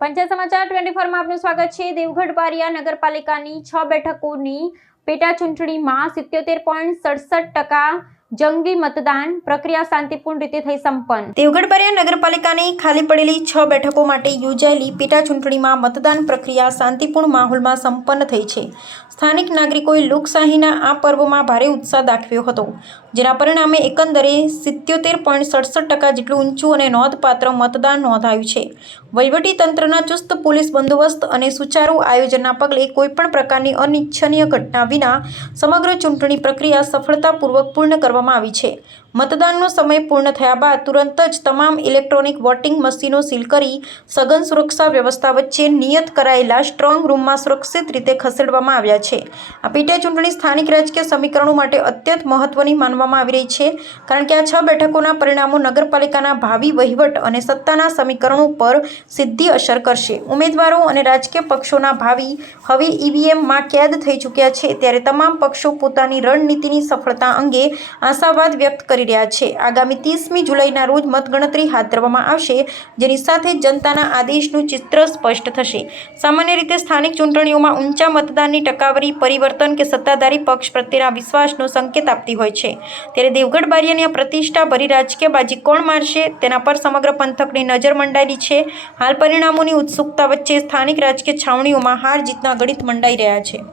પંચાયત સમાચાર 24 માં આપનું સ્વાગત છે। દેવગઢ બારિયા નગરપાલિકાની 6 બેઠકોની પેટા ચૂંટણીમાં 77.67% જંગી મતદાન પ્રક્રિયા શાંતિપૂર્ણ રીતે થઈ સંપન્ન। દેવગઢ બારિયા નગરપાલિકાની ખાલી પડેલી 6 બેઠકો માટે યોજાયેલી પેટા ચૂંટણીમાં મતદાન પ્રક્રિયા શાંતિપૂર્ણ માહોલમાં સંપન્ન થઈ છે। સ્થાનિક નાગરિકોએ લોકશાહીના આ પર્વમાં ભારે ઉત્સાહ દાખવ્યો હતો, જેના પરિણામે એકંદરે 77.67% જેટલું ઊંચું અને નોંધપાત્ર મતદાન નોંધાયું છે। વહીવટી તંત્રના ચુસ્ત પોલીસ બંદોબસ્ત અને સુચારુ આયોજનના પગલે કોઈપણ પ્રકારની અનિચ્છનીય ઘટના વિના સમગ્ર ચૂંટણી પ્રક્રિયા સફળતાપૂર્વક પૂર્ણ કરવામાં આવી છે। મતદાનનો સમય પૂર્ણ થયા બાદ તુરંત જ તમામ ઇલેક્ટ્રોનિક વોટિંગ મશીનો સીલ કરી સઘન સુરક્ષા વ્યવસ્થા વચ્ચે નિયત કરાયેલા સ્ટ્રોંગ રૂમમાં સુરક્ષિત રીતે ખસેડવામાં આવ્યા છે। આ પેટા ચૂંટણી સ્થાનિક રાજકીય સમીકરણો માટે અત્યંત મહત્વની માનવામાં આવી રહી છે, કારણ કે આ 6 બેઠકોના પરિણામો નગરપાલિકાના ભાવિ વહીવટ અને સત્તાના સમીકરણો પર સીધી અસર કરશે। ઉમેદવારો અને રાજકીય પક્ષોના ભાવિ હવે ઈવીએમમાં કેદ થઈ ચૂક્યા છે, ત્યારે તમામ પક્ષો પોતાની રણનીતિની સફળતા અંગે આશાવાદ વ્યક્ત કરી રહ્યા છે। આગામી 30મી જુલાઈના રોજ મતગણતરી હાથ ધરવામાં આવશે, જેની સાથે જનતાના આદેશનું ચિત્ર સ્પષ્ટ થશે। સામાન્ય રીતે સ્થાનિક ચૂંટણીઓમાં ઊંચા મતદાનની ટકાવારી પરિવર્તન કે સત્તાધારી પક્ષ પ્રત્યેના વિશ્વાસનો સંકેત આપતી હોય છે, ત્યારે દેવગઢ બારિયાની આ પ્રતિષ્ઠાભરી રાજકીય બાજી કોણ મારશે તેના પર સમગ્ર પંથકની નજર મંડાયેલી છે। હાલ પરિણામોની ઉત્સુકતા વચ્ચે સ્થાનિક રાજકીય છાવણીઓમાં હાર જીતના ગણિત મંડાઈ રહ્યા છે।